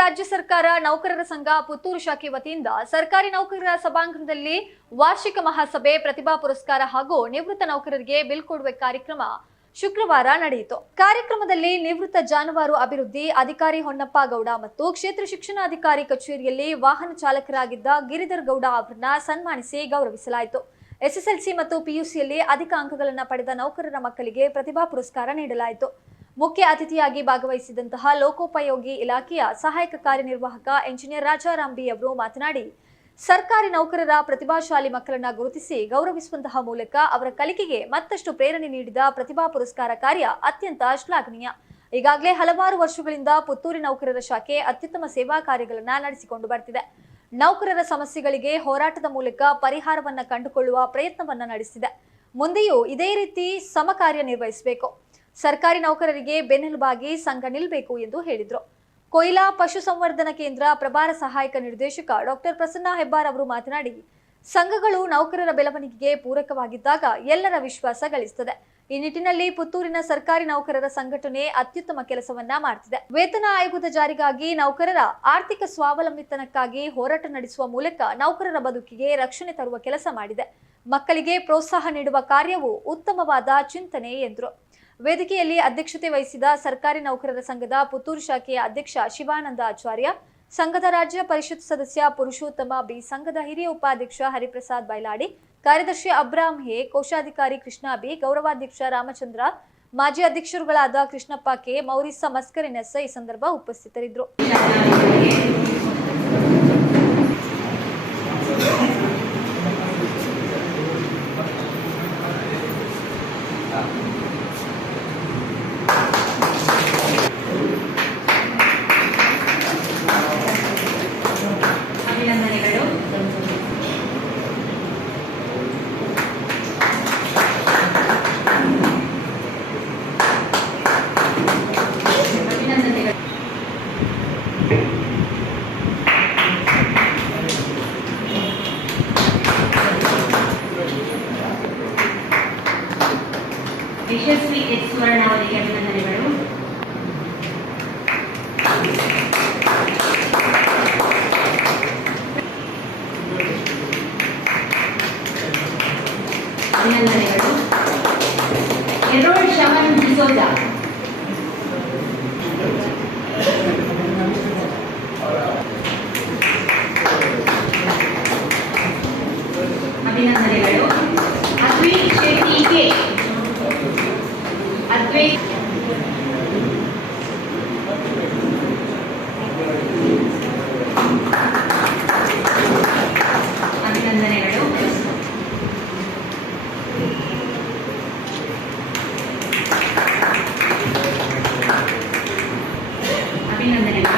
ರಾಜ್ಯ ಸರ್ಕಾರ ನೌಕರರ ಸಂಘ ಪುತ್ತೂರು ಶಾಖೆ ವತಿಯಿಂದ ಸರ್ಕಾರಿ ನೌಕರರ ಸಭಾಂಗಣದಲ್ಲಿ ವಾರ್ಷಿಕ ಮಹಾಸಭೆ, ಪ್ರತಿಭಾ ಪುರಸ್ಕಾರ ಹಾಗೂ ನಿವೃತ್ತ ನೌಕರರಿಗೆ ಬಿಲ್ ಕೊಡುವ ಕಾರ್ಯಕ್ರಮ ಶುಕ್ರವಾರ ನಡೆಯಿತು. ಕಾರ್ಯಕ್ರಮದಲ್ಲಿ ನಿವೃತ್ತ ಜಾನುವಾರು ಅಭಿವೃದ್ಧಿ ಅಧಿಕಾರಿ ಹೊನ್ನಪ್ಪ ಗೌಡ ಮತ್ತು ಕ್ಷೇತ್ರ ಶಿಕ್ಷಣಾಧಿಕಾರಿ ಕಚೇರಿಯಲ್ಲಿ ವಾಹನ ಚಾಲಕರಾಗಿದ್ದ ಗಿರಿಧರ್ ಗೌಡ ಅವರನ್ನ ಸನ್ಮಾನಿಸಿ ಗೌರವಿಸಲಾಯಿತು. ಎಸ್ಎಸ್ಎಲ್ಸಿ ಮತ್ತು ಪಿಯುಸಿಯಲ್ಲಿ ಅಧಿಕ ಅಂಕಗಳನ್ನು ಪಡೆದ ನೌಕರರ ಮಕ್ಕಳಿಗೆ ಪ್ರತಿಭಾ ಪುರಸ್ಕಾರ ನೀಡಲಾಯಿತು. ಮುಖ್ಯ ಅತಿಥಿಯಾಗಿ ಭಾಗವಹಿಸಿದಂತಹ ಲೋಕೋಪಯೋಗಿ ಇಲಾಖೆಯ ಸಹಾಯಕ ಕಾರ್ಯನಿರ್ವಾಹಕ ಎಂಜಿನಿಯರ್ ರಾಜಾರಾಮ್ ಬಿ ಅವರು ಮಾತನಾಡಿ, ಸರ್ಕಾರಿ ನೌಕರರ ಪ್ರತಿಭಾಶಾಲಿ ಮಕ್ಕಳನ್ನು ಗುರುತಿಸಿ ಗೌರವಿಸುವಂತಹ ಮೂಲಕ ಅವರ ಕಲಿಕೆಗೆ ಮತ್ತಷ್ಟು ಪ್ರೇರಣೆ ನೀಡಿದ ಪ್ರತಿಭಾ ಪುರಸ್ಕಾರ ಕಾರ್ಯ ಅತ್ಯಂತ ಶ್ಲಾಘನೀಯ. ಈಗಾಗಲೇ ಹಲವಾರು ವರ್ಷಗಳಿಂದ ಪುತ್ತೂರಿ ನೌಕರರ ಶಾಖೆ ಅತ್ಯುತ್ತಮ ಸೇವಾ ಕಾರ್ಯಗಳನ್ನು ನಡೆಸಿಕೊಂಡು ಬರ್ತಿದೆ. ನೌಕರರ ಸಮಸ್ಯೆಗಳಿಗೆ ಹೋರಾಟದ ಮೂಲಕ ಪರಿಹಾರವನ್ನು ಕಂಡುಕೊಳ್ಳುವ ಪ್ರಯತ್ನವನ್ನು ನಡೆಸಿದೆ. ಮುಂದೆಯೂ ಇದೇ ರೀತಿ ಸಮ ಕಾರ್ಯ ನಿರ್ವಹಿಸಬೇಕು. ಸರ್ಕಾರಿ ನೌಕರರಿಗೆ ಬೆನ್ನೆಲುಬಾಗಿ ಸಂಘ ನಿಲ್ಲಬೇಕು ಎಂದು ಹೇಳಿದರು. ಕೊಯ್ಲಾ ಪಶುಸಂವರ್ಧನಾ ಕೇಂದ್ರ ಪ್ರಭಾರ ಸಹಾಯಕ ನಿರ್ದೇಶಕ ಡಾಕ್ಟರ್ ಪ್ರಸನ್ನ ಹೆಬ್ಬಾರ್ ಅವರು ಮಾತನಾಡಿ, ಸಂಘಗಳು ನೌಕರರ ಬೆಳವಣಿಗೆಗೆ ಪೂರಕವಾಗಿದ್ದಾಗ ಎಲ್ಲರ ವಿಶ್ವಾಸ ಗಳಿಸುತ್ತದೆ ಈ ನಿಟ್ಟಿನಲ್ಲಿ ಪುತ್ತೂರಿನ ಸರ್ಕಾರಿ ನೌಕರರ ಸಂಘಟನೆ ಅತ್ಯುತ್ತಮ ಕೆಲಸವನ್ನ ಮಾಡ್ತಿದೆ. ವೇತನ ಆಯೋಗದ ಜಾರಿಗಾಗಿ ನೌಕರರ ಆರ್ಥಿಕ ಸ್ವಾವಲಂಬಿತನಕ್ಕಾಗಿ ಹೋರಾಟ ನಡೆಸುವ ಮೂಲಕ ನೌಕರರ ಬದುಕಿಗೆ ರಕ್ಷಣೆ ತರುವ ಕೆಲಸ ಮಾಡಿದೆ. ಮಕ್ಕಳಿಗೆ ಪ್ರೋತ್ಸಾಹ ನೀಡುವ ಕಾರ್ಯವು ಉತ್ತಮವಾದ ಚಿಂತನೆ ಎಂದರು. ವೇದಿಕೆಯಲ್ಲಿ ಅಧ್ಯಕ್ಷತೆ ವಹಿಸಿದ ಸರ್ಕಾರಿ ನೌಕರರ ಸಂಘದ ಪುತ್ತೂರು ಶಾಖೆಯ ಅಧ್ಯಕ್ಷ ಶಿವಾನಂದ ಆಚಾರ್ಯ, ಸಂಘದ ರಾಜ್ಯ ಪರಿಷತ್ ಸದಸ್ಯ ಪುರುಷೋತ್ತಮ ಬಿ, ಸಂಘದ ಹಿರಿಯ ಉಪಾಧ್ಯಕ್ಷ ಹರಿಪ್ರಸಾದ್ ಬೈಲಾಡಿ, ಕಾರ್ಯದರ್ಶಿ ಅಬ್ರಾಮ್ ಹೇ ಕೋಶಾಧಿಕಾರಿ ಕೃಷ್ಣ ಬಿ, ಗೌರವಾಧ್ಯಕ್ಷ ರಾಮಚಂದ್ರ, ಮಾಜಿ ಅಧ್ಯಕ್ಷರುಗಳಾದ ಕೃಷ್ಣಪ್ಪ ಕೆ ಮೌರಿಸ ಮಸ್ಕರಿನೆಸ್ ಈ ಸಂದರ್ಭ ಉಪಸ್ಥಿತರಿದ್ದರು ಅಭಿನಂದನೆಗಳು ಅಭಿನಂದನೆಗಳು ಯಶಸ್ವಿ ಎಸ್ ಸುವರ್ಣ ಅವರಿಗೆ ಅಭಿನಂದನೆಗಳು ಅಭಿನಂದನೆಗಳು ಎರೋಳ್ ಶವನ್ ಡಿಸೋಜ ಅಭಿನಂದನೆಗಳು ಅದ್ವೈತ್ ಶೆಟ್ಟಿ ಕೆ ಅದ್ವೈತ್ ಅಭಿನಂದನೆಗಳು ಅಭಿನಂದನೆಗಳು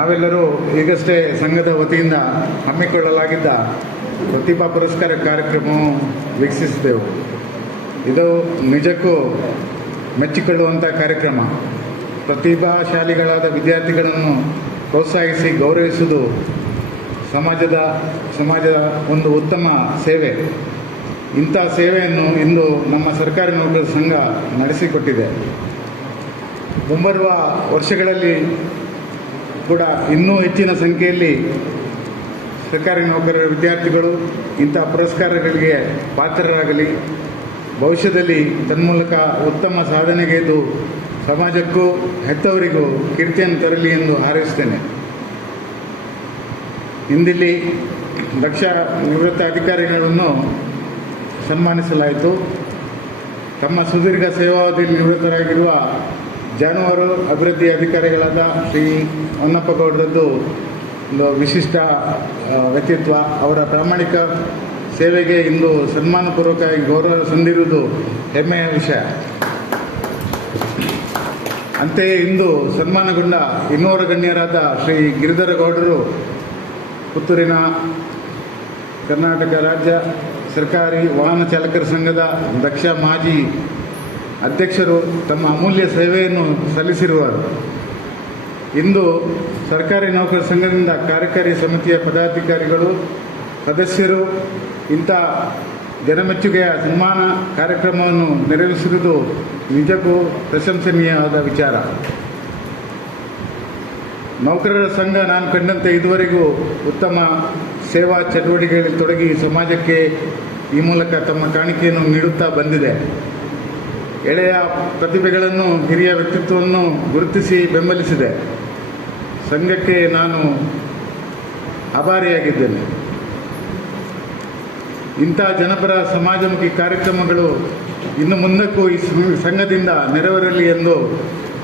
ನಾವೆಲ್ಲರೂ ಈಗಷ್ಟೇ ಸಂಘದ ವತಿಯಿಂದ ಹಮ್ಮಿಕೊಳ್ಳಲಾಗಿದ್ದ ಪ್ರತಿಭಾ ಪುರಸ್ಕಾರ ಕಾರ್ಯಕ್ರಮವು ವೀಕ್ಷಿಸಿದೆವು. ಇದು ನಿಜಕ್ಕೂ ಮೆಚ್ಚಿಕೊಳ್ಳುವಂಥ ಕಾರ್ಯಕ್ರಮ. ಪ್ರತಿಭಾಶಾಲಿಗಳಾದ ವಿದ್ಯಾರ್ಥಿಗಳನ್ನು ಪ್ರೋತ್ಸಾಹಿಸಿ ಗೌರವಿಸುವುದು ಸಮಾಜದ ಸಮಾಜದ ಒಂದು ಉತ್ತಮ ಸೇವೆ. ಇಂಥ ಸೇವೆಯನ್ನು ಇಂದು ನಮ್ಮ ಸರ್ಕಾರಿ ನೌಕರರ ಸಂಘ ನಡೆಸಿಕೊಟ್ಟಿದೆ. ಮುಂಬರುವ ವರ್ಷಗಳಲ್ಲಿ ಕೂಡ ಇನ್ನೂ ಹೆಚ್ಚಿನ ಸಂಖ್ಯೆಯಲ್ಲಿ ಸರ್ಕಾರಿ ನೌಕರರ ವಿದ್ಯಾರ್ಥಿಗಳು ಇಂಥ ಪುರಸ್ಕಾರಗಳಿಗೆ ಪಾತ್ರರಾಗಲಿ, ಭವಿಷ್ಯದಲ್ಲಿ ತನ್ಮೂಲಕ ಉತ್ತಮ ಸಾಧನೆಗೈದು ಸಮಾಜಕ್ಕೂ ಹೆತ್ತವರಿಗೂ ಕೀರ್ತಿಯನ್ನು ತರಲಿ ಎಂದು ಹಾರೈಸುತ್ತೇನೆ. ಇಂದಿಲ್ಲಿ ದಕ್ಷ ನಿವೃತ್ತ ಅಧಿಕಾರಿಗಳನ್ನು ಸನ್ಮಾನಿಸಲಾಯಿತು. ತಮ್ಮ ಸುದೀರ್ಘ ಸೇವಾವಧಿಯಲ್ಲಿ ನಿವೃತ್ತರಾಗಿರುವ ಜಾನುವಾರು ಅಭಿವೃದ್ಧಿ ಅಧಿಕಾರಿಗಳಾದ ಶ್ರೀ ಹೊನ್ನಪ್ಪಗೌಡರದ್ದು ಒಂದು ವಿಶಿಷ್ಟ ವ್ಯಕ್ತಿತ್ವ. ಅವರ ಪ್ರಾಮಾಣಿಕ ಸೇವೆಗೆ ಇಂದು ಸನ್ಮಾನಪೂರ್ವಕವಾಗಿ ಗೌರವ ಸಂದಿರುವುದು ಹೆಮ್ಮೆಯ ವಿಷಯ. ಅಂತೆಯೇ ಇಂದು ಸನ್ಮಾನಗೊಂಡ ಇನ್ನೋರ ಗಣ್ಯರಾದ ಶ್ರೀ ಗಿರಿಧರ ಗೌಡರು ಪುತ್ತೂರಿನ ಕರ್ನಾಟಕ ರಾಜ್ಯ ಸರ್ಕಾರಿ ವಾಹನ ಚಾಲಕರ ಸಂಘದ ದಕ್ಷ ಮಾಜಿ ಅಧ್ಯಕ್ಷರು ತಮ್ಮ ಅಮೂಲ್ಯ ಸೇವೆಯನ್ನು ಸಲ್ಲಿಸಿರುವರು. ಇಂದು ಸರ್ಕಾರಿ ನೌಕರ ಸಂಘದಿಂದ ಕಾರ್ಯಕಾರಿ ಸಮಿತಿಯ ಪದಾಧಿಕಾರಿಗಳು, ಸದಸ್ಯರು ಇಂಥ ಜನಮೆಚ್ಚುಗೆಯ ಸನ್ಮಾನ ಕಾರ್ಯಕ್ರಮವನ್ನು ನೆರವೇರಿಸಿರುವುದು ನಿಜಕ್ಕೂ ಪ್ರಶಂಸನೀಯವಾದ ವಿಚಾರ. ನೌಕರರ ಸಂಘ ನಾನು ಕಂಡಂತೆ ಇದುವರೆಗೂ ಉತ್ತಮ ಸೇವಾ ಚಟುವಟಿಕೆಗಳಲ್ಲಿ ತೊಡಗಿ ಸಮಾಜಕ್ಕೆ ಈ ಮೂಲಕ ತಮ್ಮ ಕಾಣಿಕೆಯನ್ನು ನೀಡುತ್ತಾ ಬಂದಿದೆ. ಎಳೆಯ ಪ್ರತಿಭೆಗಳನ್ನು, ಹಿರಿಯ ವ್ಯಕ್ತಿತ್ವವನ್ನು ಗುರುತಿಸಿ ಬೆಂಬಲಿಸಿದೆ. ಸಂಘಕ್ಕೆ ನಾನು ಆಭಾರಿಯಾಗಿದ್ದೇನೆ. ಇಂಥ ಜನಪರ ಸಮಾಜಮುಖಿ ಕಾರ್ಯಕ್ರಮಗಳು ಇನ್ನು ಮುಂದಕ್ಕೂ ಈ ಸಂಘದಿಂದ ನೆರವೇರಲಿ ಎಂದು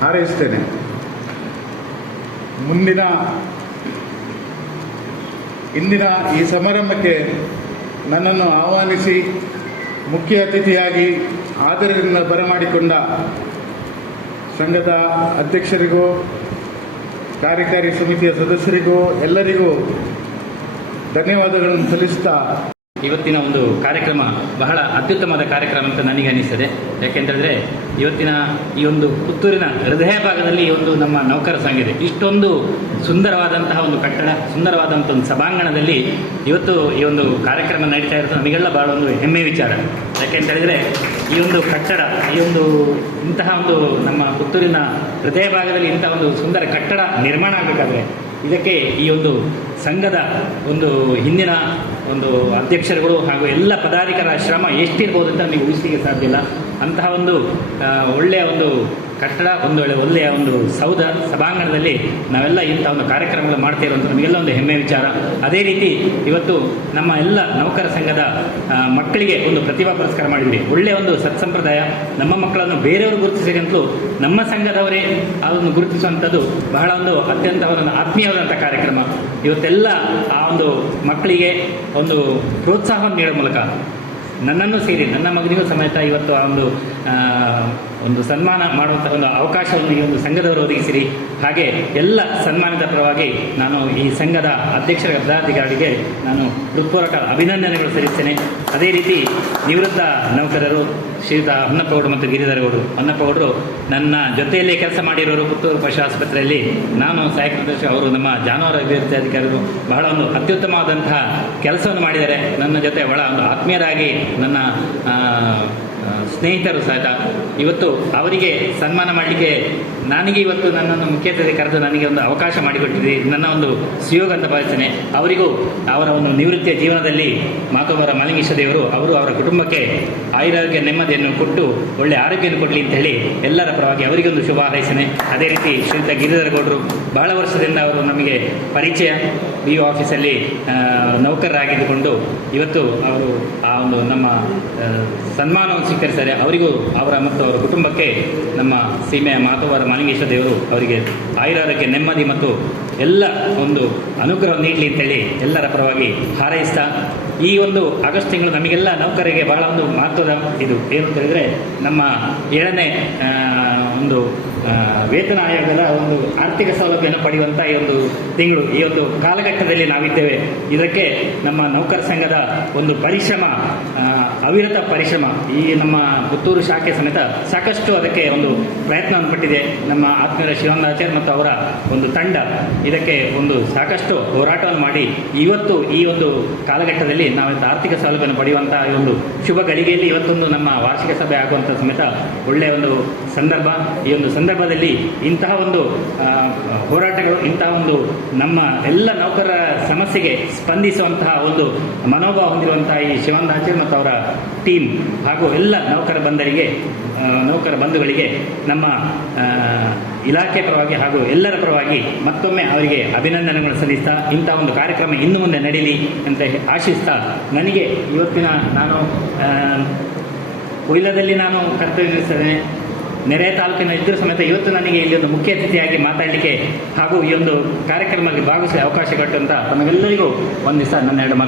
ಹಾರೈಸುತ್ತೇನೆ. ಮುಂದಿನ, ಇಂದಿನ ಈ ಸಮಾರಂಭಕ್ಕೆ ನನ್ನನ್ನು ಆಹ್ವಾನಿಸಿ ಮುಖ್ಯ ಅತಿಥಿಯಾಗಿ ಆದರದಿಂದ ಬರಮಾಡಿಕೊಂಡ ಸಂಘದ ಅಧ್ಯಕ್ಷರಿಗೂ ಕಾರ್ಯಕಾರಿ ಸಮಿತಿಯ ಸದಸ್ಯರಿಗೂ ಎಲ್ಲರಿಗೂ ಧನ್ಯವಾದಗಳನ್ನು ಸಲ್ಲಿಸುತ್ತಾ ಇವತ್ತಿನ ಒಂದು ಕಾರ್ಯಕ್ರಮ ಬಹಳ ಅತ್ಯುತ್ತಮವಾದ ಕಾರ್ಯಕ್ರಮ ಅಂತ ನನಗೆ ಅನಿಸ್ತದೆ. ಯಾಕೆಂತಂದರೆ ಇವತ್ತಿನ ಈ ಒಂದು ಪುತ್ತೂರಿನ ಹೃದಯ ಭಾಗದಲ್ಲಿ ಒಂದು ನಮ್ಮ ನೌಕರ ಸಂಘ ಇದೆ. ಇಷ್ಟೊಂದು ಸುಂದರವಾದಂತಹ ಒಂದು ಕಟ್ಟಡ ಸುಂದರವಾದಂಥ ಒಂದು ಸಭಾಂಗಣದಲ್ಲಿ ಇವತ್ತು ಈ ಒಂದು ಕಾರ್ಯಕ್ರಮ ನಡೀತಾ ಇರೋದು ನಮಗೆಲ್ಲ ಬಹಳ ಒಂದು ಹೆಮ್ಮೆ ವಿಚಾರ. ಯಾಕೆಂತ ಈ ಒಂದು ಕಟ್ಟಡ, ಈ ಒಂದು ಇಂತಹ ಒಂದು ನಮ್ಮ ಪುತ್ತೂರಿನ ಹೃದಯ ಭಾಗದಲ್ಲಿ ಇಂತಹ ಒಂದು ಸುಂದರ ಕಟ್ಟಡ ನಿರ್ಮಾಣ ಆಗಬೇಕಾದ್ರೆ ಇದಕ್ಕೆ ಈ ಒಂದು ಸಂಘದ ಒಂದು ಹಿಂದಿನ ಒಂದು ಅಧ್ಯಕ್ಷರುಗಳು ಹಾಗೂ ಎಲ್ಲ ಪದಾಧಿಕಾರ ಶ್ರಮ ಎಷ್ಟಿರ್ಬೋದು ಅಂತ ನಮಗೆ ಊಹಿಸಲಿಕ್ಕೆ ಸಾಧ್ಯ ಇಲ್ಲ. ಅಂತಹ ಒಂದು ಒಳ್ಳೆಯ ಒಂದು ಕಟ್ಟಡ, ಒಂದು ವೇಳೆ ಒಳ್ಳೆಯ ಒಂದು ಸೌಧ, ಸಭಾಂಗಣದಲ್ಲಿ ನಾವೆಲ್ಲ ಇಂಥ ಒಂದು ಕಾರ್ಯಕ್ರಮಗಳು ಮಾಡ್ತಾ ಇರುವಂಥ ನಮಗೆಲ್ಲ ಒಂದು ಹೆಮ್ಮೆ ವಿಚಾರ. ಅದೇ ರೀತಿ ಇವತ್ತು ನಮ್ಮ ಎಲ್ಲ ನೌಕರ ಸಂಘದ ಮಕ್ಕಳಿಗೆ ಒಂದು ಪ್ರತಿಭಾ ಪುರಸ್ಕಾರ ಮಾಡಿದ್ವಿ. ಒಳ್ಳೆಯ ಒಂದು ಸತ್ಸಂಪ್ರದಾಯ. ನಮ್ಮ ಮಕ್ಕಳನ್ನು ಬೇರೆಯವರು ಗುರುತಿಸಿದಂತೂ ನಮ್ಮ ಸಂಘದವರೇ ಅದನ್ನು ಗುರುತಿಸುವಂಥದ್ದು ಬಹಳ ಒಂದು ಅತ್ಯಂತ ಒಂದು ಆತ್ಮೀಯವಾದಂಥ ಕಾರ್ಯಕ್ರಮ. ಇವತ್ತೆಲ್ಲ ಆ ಒಂದು ಮಕ್ಕಳಿಗೆ ಒಂದು ಪ್ರೋತ್ಸಾಹವನ್ನು ನೀಡೋ ಮೂಲಕ ನನ್ನನ್ನು ಸೇರಿ, ನನ್ನ ಮಗನಿಗೂ ಸಮೇತ ಇವತ್ತು ಆ ಒಂದು ಒಂದು ಸನ್ಮಾನ ಮಾಡುವಂತಹ ಒಂದು ಅವಕಾಶವನ್ನು ಈ ಒಂದು ಸಂಘದವರು ಒದಗಿಸಿರಿ. ಹಾಗೆ ಎಲ್ಲ ಸನ್ಮಾನದ ಪರವಾಗಿ ನಾನು ಈ ಸಂಘದ ಅಧ್ಯಕ್ಷರ ಪದಾಧಿಕಾರಿಗೆ ನಾನು ಹೃತ್ಪೂರ್ವಕ ಅಭಿನಂದನೆಗಳು ಸಲ್ಲಿಸ್ತೇನೆ. ಅದೇ ರೀತಿ ನಿವೃತ್ತ ನೌಕರರು ಶ್ರೀಯುತ ಹೊನ್ನಪ್ಪಗೌಡರು ಮತ್ತು ಗಿರಿಧರಗೌಡರು. ಹೊನ್ನಪ್ಪಗೌಡರು ನನ್ನ ಜೊತೆಯಲ್ಲಿ ಕೆಲಸ ಮಾಡಿರೋರು ಪುತ್ತೂರು ಪಶು ಆಸ್ಪತ್ರೆಯಲ್ಲಿ. ನಾನು ಸಹಾಯಕ ನಿರ್ದೇಶ ಅವರು ನಮ್ಮ ಜಾನುವಾರು ಅಭಿವೃದ್ಧಿ ಅಧಿಕಾರಿಗಳು. ಬಹಳ ಒಂದು ಅತ್ಯುತ್ತಮವಾದಂತಹ ಕೆಲಸವನ್ನು ಮಾಡಿದ್ದಾರೆ. ನನ್ನ ಜೊತೆ ಬಹಳ ಒಂದು ಆತ್ಮೀಯರಾಗಿ ನನ್ನ ಸ್ನೇಹಿತರು ಸಹಿತ ಇವತ್ತು ಅವರಿಗೆ ಸನ್ಮಾನ ಮಾಡಲಿಕ್ಕೆ ನನಗೆ ಇವತ್ತು ನನ್ನನ್ನು ಮುಖ್ಯ ಅತಿಥಿ ಕರೆದು ನನಗೆ ಒಂದು ಅವಕಾಶ ಮಾಡಿಕೊಟ್ಟಿದೆ ನನ್ನ ಒಂದು ಸುಯೋಗ ಅಂತ ಭಾವಿಸ್ತೇನೆ. ಅವರಿಗೂ ಅವರ ಒಂದು ನಿವೃತ್ತಿಯ ಜೀವನದಲ್ಲಿ ಮಾತೋಬರ ಮಲಿಂಗೇಶ ದೇವರು ಅವರು ಅವರ ಕುಟುಂಬಕ್ಕೆ ಆಯುರಾರೋಗ್ಯ ನೆಮ್ಮದಿಯನ್ನು ಕೊಟ್ಟು ಒಳ್ಳೆ ಆರೋಗ್ಯವನ್ನು ಕೊಡಲಿ ಅಂತ ಹೇಳಿ ಎಲ್ಲರ ಪರವಾಗಿ ಅವರಿಗೆ ಒಂದು ಶುಭ ಹಾರೈಸ್ತೇನೆ. ಅದೇ ರೀತಿ ಶ್ರೀತ ಗಿರಿಧರ ಗೌಡರು ಬಹಳ ವರ್ಷದಿಂದ ಅವರು ನಮಗೆ ಪರಿಚಯ. ಬಿ ಯು ಆಫೀಸಲ್ಲಿ ನೌಕರರಾಗಿದ್ದುಕೊಂಡು ಇವತ್ತು ಅವರು ಒಂದು ನಮ್ಮ ಸನ್ಮಾನವನ್ನು ಸ್ವೀಕರಿಸಿದರೆ ಅವರಿಗೂ, ಅವರ ಮತ್ತು ಅವರ ಕುಟುಂಬಕ್ಕೆ ನಮ್ಮ ಸೀಮೆಯ ಮಾತುವಾದ ಮಾಲಿಂಗೇಶ್ವರ ದೇವರು ಅವರಿಗೆ ಆಯುರಾರೋಗ್ಯ, ನೆಮ್ಮದಿ ಮತ್ತು ಎಲ್ಲ ಒಂದು ಅನುಗ್ರಹ ನೀಡಲಿ ಅಂತೇಳಿ ಎಲ್ಲರ ಪರವಾಗಿ ಹಾರೈಸ್ತಾ, ಈ ಒಂದು ಆಗಸ್ಟ್ ತಿಂಗಳು ನಮಗೆಲ್ಲ ನೌಕರರಿಗೆ ಬಹಳ ಒಂದು ಮಹತ್ವದ ಇದು. ಏನು ಅಂತ ಹೇಳಿದರೆ ನಮ್ಮ ಏಳನೇ ಒಂದು ವೇತನ ಆಯೋಗದ ಒಂದು ಆರ್ಥಿಕ ಸೌಲಭ್ಯವನ್ನು ಪಡೆಯುವಂಥ ಈ ಒಂದು ತಿಂಗಳು, ಈ ಒಂದು ಕಾಲಘಟ್ಟದಲ್ಲಿ ನಾವಿದ್ದೇವೆ. ಇದಕ್ಕೆ ನಮ್ಮ ನೌಕರ ಸಂಘದ ಒಂದು ಪರಿಶ್ರಮ ಅವಿರತ ಪರಿಶ್ರಮ ಈ ನಮ್ಮ ಪುತ್ತೂರು ಶಾಖೆ ಸಮೇತ ಸಾಕಷ್ಟು ಅದಕ್ಕೆ ಒಂದು ಪ್ರಯತ್ನವನ್ನು ಪಟ್ಟಿದೆ. ನಮ್ಮ ಆತ್ಮೀಯರ ಶಿವಂದಾಚಾರ್ಯ ಮತ್ತು ಅವರ ಒಂದು ತಂಡ ಇದಕ್ಕೆ ಒಂದು ಸಾಕಷ್ಟು ಹೋರಾಟವನ್ನು ಮಾಡಿ ಇವತ್ತು ಈ ಒಂದು ಕಾಲಘಟ್ಟದಲ್ಲಿ ನಾವು ಆರ್ಥಿಕ ಸೌಲಭ್ಯವನ್ನು ಪಡೆಯುವಂತಹ ಈ ಒಂದು ಶುಭ ಗಳಿಗೆಯಲ್ಲಿ ಇವತ್ತೊಂದು ನಮ್ಮ ವಾರ್ಷಿಕ ಸಭೆ ಆಗುವಂಥ ಸಮೇತ ಒಳ್ಳೆಯ ಒಂದು ಸಂದರ್ಭ, ಈ ಒಂದು ಸಂದರ್ಭದಲ್ಲಿ ಇಂತಹ ಒಂದು ಹೋರಾಟಗಳು, ಇಂತಹ ಒಂದು ನಮ್ಮ ಎಲ್ಲ ನೌಕರರ ಸಮಸ್ಯೆಗೆ ಸ್ಪಂದಿಸುವಂತಹ ಒಂದು ಮನೋಭಾವ ಹೊಂದಿರುವಂತಹ ಈ ಶಿವಾನಂದಾಚಾರ್ಯ ಮತ್ತು ಅವರ ಟೀಮ್ ಹಾಗೂ ಎಲ್ಲ ನೌಕರ ಬಂಧರಿಗೆ ನೌಕರ ಬಂಧುಗಳಿಗೆ ನಮ್ಮ ಇಲಾಖೆ ಪರವಾಗಿ ಹಾಗೂ ಎಲ್ಲರ ಪರವಾಗಿ ಮತ್ತೊಮ್ಮೆ ಅವರಿಗೆ ಅಭಿನಂದನೆಗಳು ಸಲ್ಲಿಸ್ತಾ ಇಂಥ ಒಂದು ಕಾರ್ಯಕ್ರಮ ಇನ್ನು ಮುಂದೆ ನಡೀಲಿ ಅಂತ ಆಶಿಸ್ತಾ ನನಗೆ ಇವತ್ತಿನ ನಾನು ಕೊಯ್ಲದಲ್ಲಿ ನಾನು ಕರ್ತವ್ಯ ನಿರ್ವಹಿಸ್ತೇನೆ ನೆರೆಯ ತಾಲೂಕಿನ ಇದ್ದರೂ ಸಮೇತ ಇವತ್ತು ನನಗೆ ಇಲ್ಲಿ ಒಂದು ಮುಖ್ಯ ಅತಿಥಿಯಾಗಿ ಮಾತಾಡಲಿಕ್ಕೆ ಹಾಗೂ ಈ ಒಂದು ಕಾರ್ಯಕ್ರಮದಲ್ಲಿ ಭಾಗವಹಿಸಲು ಅವಕಾಶ ಕೊಟ್ಟಂತ ತಮಗೆಲ್ಲರಿಗೂ ದಿವಸ ನನ್ನ ಎರಡು ಮಾತು